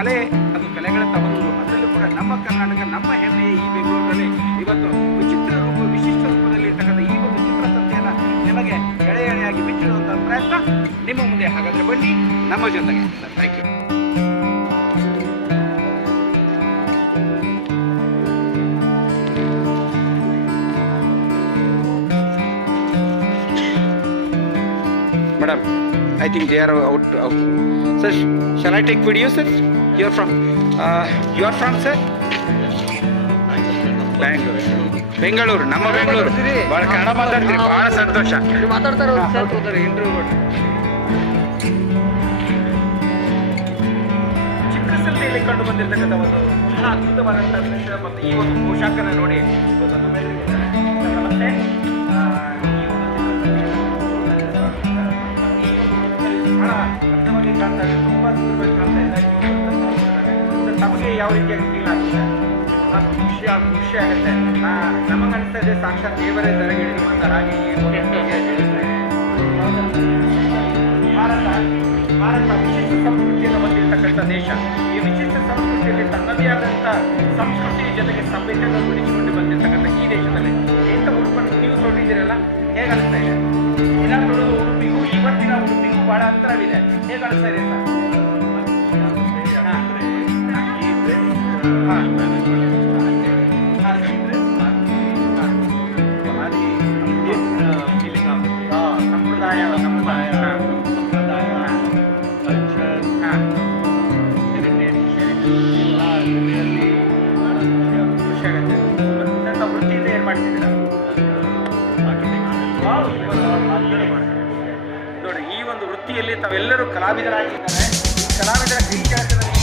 ಕಲೆ ಅದು ಕಲೆಗಳ ತವರೂರು. ಅದರಲ್ಲೂ ಕೂಡ ನಮ್ಮ ಕರ್ನಾಟಕ, ನಮ್ಮ ಹೆಮ್ಮೆಯ ಈ ಬೆಂಗಳೂರಿನಲ್ಲಿ ಇವತ್ತು ವಿಚಿತ್ರ ರೂಪ, ವಿಶಿಷ್ಟ ರೂಪದಲ್ಲಿ ಇರ್ತಕ್ಕಂಥ ಈ ಒಂದು ಚಿತ್ರಸಂತೆಯನ್ನು ನಿಮಗೆ ಎಳೆ ಎಳೆಯಾಗಿ ಬಿಚ್ಚಿಡುವಂಥ ಪ್ರಯತ್ನ ನಿಮ್ಮ ಮುಂದೆ. ಹಾಗಾದರೆ ಬನ್ನಿ ನಮ್ಮ ಜೊತೆಗೆ. Thank you. Madam, I think they are out. Sir, shall I take video, sir? You are from, sir? Bengaluru, ನಮ್ಮ ಬೆಂಗಳೂರು. ಭಾಳ ಕನ್ನಡ ಮಾತಾಡ್ತೀರಿ, ಭಾಳ ಸಂತೋಷ. ಮಾತಾಡ್ತಾರೆ ಇಂಟರ್ವ್ಯೂ. ಚಿತ್ರಸಂತೆಯಲ್ಲಿ ಕಂಡು ಬಂದಿರತಕ್ಕಂಥ ಒಂದು ಬಹಳ ಅದ್ಭುತವಾದಂಥ ದೃಶ್ಯ ಮತ್ತು ಈ ಒಂದು ಪೋಷಾಕನ ನೋಡಿ ಮತ್ತೆ ಬಹಳ ಅರ್ಥವಾಗಿ ಕಾಣ್ತಾ ಇದೆ, ತುಂಬ ಸುಂದರವಾಗಿ ಕಾಣ್ತಾ ಇದೆ. ತಮಗೆ ಯಾವ ರೀತಿಯಾಗಿ ಫೀಲ್ ಆಗುತ್ತೆ? ಖುಷಿ ಆಗುತ್ತೆ. ನಮಗೆ ಅನಿಸ್ತಾ ಇದೆ ಸಾಕ್ಷಾತ್ ದೇವರೇ ತೆರೆಗಿಳಿಯುವಂತ ಹಾಗೆ ಭಾರತ ವಿಶಿಷ್ಟ ಸಂಸ್ಕೃತಿಯನ್ನು ಹೊಂದಿರತಕ್ಕಂಥ ದೇಶ. ಈ ವಿಶಿಷ್ಟ ಸಂಸ್ಕೃತಿಯಲ್ಲಿ ತನ್ನದೇ ಆದಂಥ ಸಂಸ್ಕೃತಿಯ ಜೊತೆಗೆ ಸಭ್ಯತೆಯನ್ನು ರೂಢಿಸಿಕೊಂಡು ಬಂದಿರತಕ್ಕಂಥ ಈ ದೇಶದಲ್ಲಿ ಎಂಥ ಉಡುಪನ್ನು ನೀವು ತೊಟ್ಟಿದ್ದೀರಲ್ಲ, ಹೇಗೆ ಅನಿಸ್ತಾ ಇದೆ? ದಿನಗಳು ಉಡುಪಿಗೂ ಇವತ್ತಿನ ಉಡುಪಿಗೂ ಬಹಳ ಅಂತರವಿದೆ. ಹೇಗೆ ಅನಿಸ್ತಾ ಇದೆ ಸರ್? ವೃತ್ತಿಯಿಂದ ಏನು ಮಾಡ್ತಿದ್ದೀರಾ? ನೋಡಿ, ಈ ಒಂದು ವೃತ್ತಿಯಲ್ಲಿ ತಾವೆಲ್ಲರೂ ಕಲಾವಿದರಾಗಿದ್ದಾರೆ. ಈ ಕಲಾವಿದರ ಕೈಕೆಳಕದಲ್ಲಿ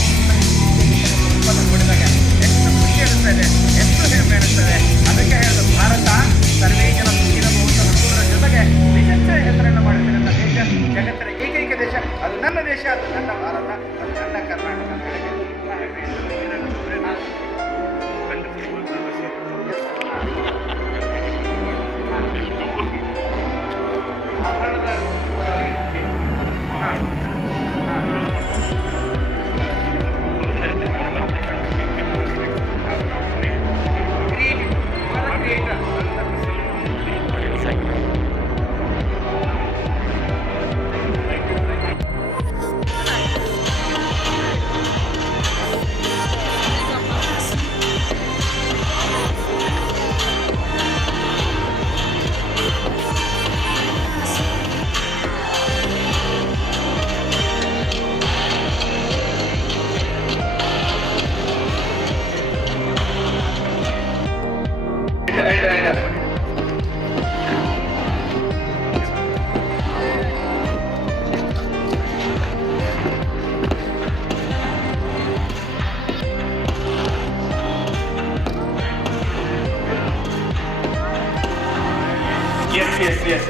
ನೋಡಿದಾಗ ಎಷ್ಟು ಖುಷಿ ಅನಿಸ್ತಾ ಇದೆ, ಎಷ್ಟು ಹೆಮ್ಮೆ ಅನಿಸ್ತದೆ. ಅದಕ್ಕೆ ಹೇಳಿದ ಭಾರತ ಸರ್ವೇ ಜನ ಸುಖಿರಬಹುದರ ಜೊತೆಗೆ ವಿಶಿಷ್ಟ ಹೆಸರನ್ನು ಮಾಡಿರ್ತಕ್ಕಂಥ ದೇಶ, ಜಗತ್ತಿನ ಏಕೈಕ ದೇಶ. ಅದು ನನ್ನ ದೇಶ, ಅದು ನನ್ನ ಭಾರತ, ಅದು ನನ್ನ Karnataka.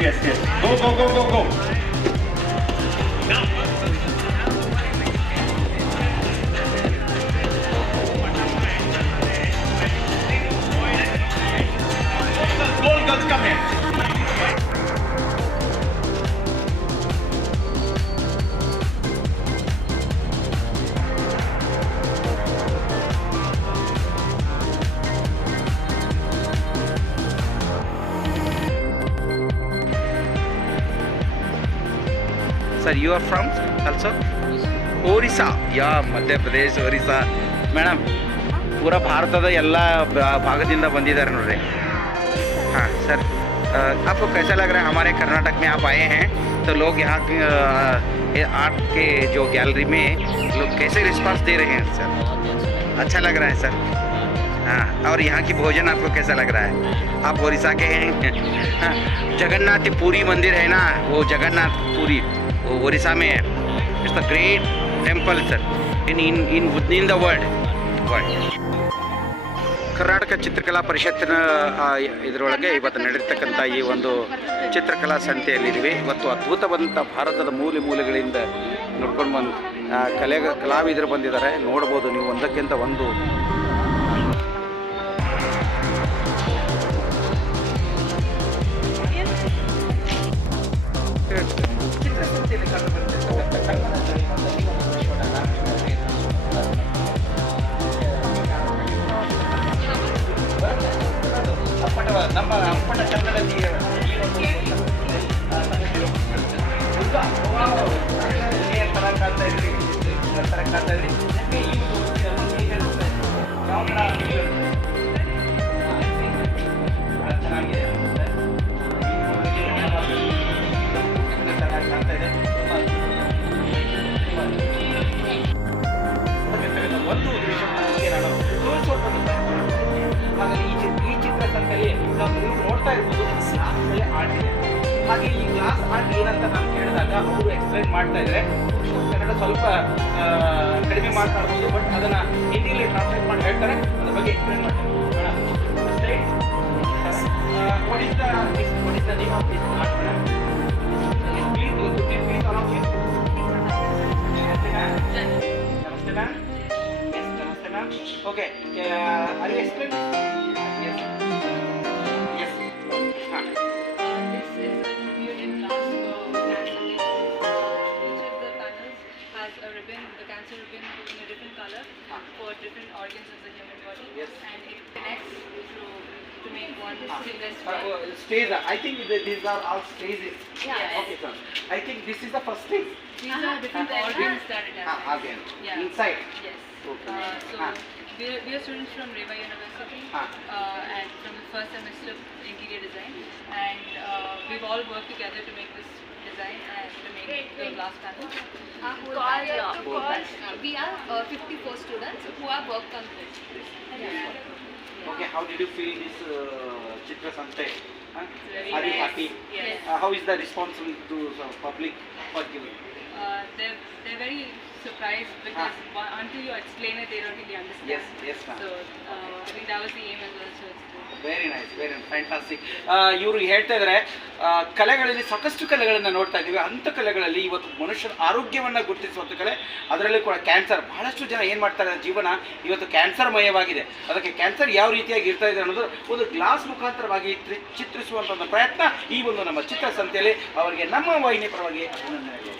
Yes. Go. Goal girls, come here. Sir, you are from also? Orissa. Yeah, Madhya Pradesh, Orissa. Madam, पूरा भारतದ ಎಲ್ಲ ಭಾಗದಿಂದ ಬಂದಿದ್ದಾರೆ ನೋಡ್ರಿ. हाँ सर, आपको कैसा लग रहा है? हमारे कर्नाटक में आप आए हैं तो लोग यहाँ के आर्ट के जो गैलरी में लोग कैसे रिस्पांस दे रहे हैं सर? अच्छा लग रहा है सर? हाँ, और यहाँ की भोजन आपको कैसा लग रहा है? आप उड़ीसा के हैं? हाँ, जगन्नाथ पुरी मंदिर है ना, वो जगन्नाथ पुरी वो उड़ीसा में है. It's the great temple sir in the world. Karnataka ಚಿತ್ರಕಲಾ ಪರಿಷತ್ತಿನ ಇದರೊಳಗೆ ಇವತ್ತು ನಡೆದಿರ್ತಕ್ಕಂಥ ಈ ಒಂದು ಚಿತ್ರಕಲಾ ಸಂತೆಯಲ್ಲಿದ್ದೀವಿ. ಇವತ್ತು ಅದ್ಭುತವಾದಂಥ ಭಾರತದ ಮೂಲೆಗಳಿಂದ ನೋಡ್ಕೊಂಡು ಬಂದು ಕಲಾವಿದರು ಬಂದಿದ್ದಾರೆ. ನೋಡ್ಬೋದು ನೀವು ಒಂದಕ್ಕಿಂತ ಒಂದು ಚಿತ್ರಸಂತೆಯಲ್ಲಿ ಕಂಡು ಬಂದಿರ್ತಕ್ಕಂಥ ಗ್ಲಾಸ್ ಆರ್ಟ್ ಏನಂತ ನಾನು ಕೇಳಿದಾಗ ಅವರು ಎಕ್ಸ್ಪ್ಲೈನ್ ಮಾಡ್ತಾ ಇದ್ದಾರೆ. ಕನ್ನಡ ಸ್ವಲ್ಪ ಕಡಿಮೆ ಮಾತಾಡ್ಬೋದು, ಬಟ್ ಅದನ್ನು ಹಿಂದಿಯಲ್ಲಿ ಟ್ರಾನ್ಸ್ಲೇಟ್ ಮಾಡಿ ಹೇಳ್ತಾರೆ. ಅದ್ರ ಬಗ್ಗೆ ಎಕ್ಸ್ಪ್ಲೈನ್ ಮಾಡ್ತಾರೆ. What is the name of this art, madam? Please all of you. Namaste, ma'am. Namaste, ma'am. Yes, namaste, ma'am. Okay. Are you explaining? Yes. Yes. This is a tribute in glass for cancer patients. Each of the panels has a ribbon, the cancer ribbon in a different color for different organs of the human body. Yes. And it connects to make one seamless Stage. I think these are all stages. Yeah. Okay, sir. I think this is the first stage. These are different organs that it has. Again. Yeah. Inside. Yes. Okay. We are students from Reva University and from the first semester of interior design, and we've all worked together to make this design and to make the glass panels. We are 54 students who have worked on this. Okay, how did you feel this Chitra Sante? Very Are you nice. happy? Yes. How is the response to public for giving? They're very surprised because until you explain it, they don't really understand. Yes, ma'am. So I think that was the aim as well. So it's good. Very nice, very fantastic. ಇವರು ಹೇಳ್ತಾ ಇದ್ದಾರೆ ಕಲೆಗಳಲ್ಲಿ ಸಾಕಷ್ಟು ಕಲೆಗಳನ್ನು ನೋಡ್ತಾ ಇದ್ದೀವಿ. ಅಂಥ ಕಲೆಗಳಲ್ಲಿ ಇವತ್ತು ಮನುಷ್ಯನ ಆರೋಗ್ಯವನ್ನು ಗುರುತಿಸುವಂಥ ಕಲೆ, ಅದರಲ್ಲಿ ಕೂಡ ಕ್ಯಾನ್ಸರ್. ಬಹಳಷ್ಟು ಜನ ಏನು ಮಾಡ್ತಾರೆ, ಜೀವನ ಇವತ್ತು ಕ್ಯಾನ್ಸರ್ಮಯವಾಗಿದೆ. ಅದಕ್ಕೆ ಕ್ಯಾನ್ಸರ್ ಯಾವ ರೀತಿಯಾಗಿ ಇರ್ತಾ ಇದೆ ಅನ್ನೋದು ಒಂದು ಗ್ಲಾಸ್ ಮುಖಾಂತರವಾಗಿ ಚಿತ್ರಿಸುವಂಥ ಒಂದು ಪ್ರಯತ್ನ ಈ ಒಂದು ನಮ್ಮ ಚಿತ್ರಸಂತೆಯಲ್ಲಿ ಅವರಿಗೆ ನಮ್ಮ ವಾಹಿನಿ ಪರವಾಗಿ ಅಭಿನಂದನೆಗಳು.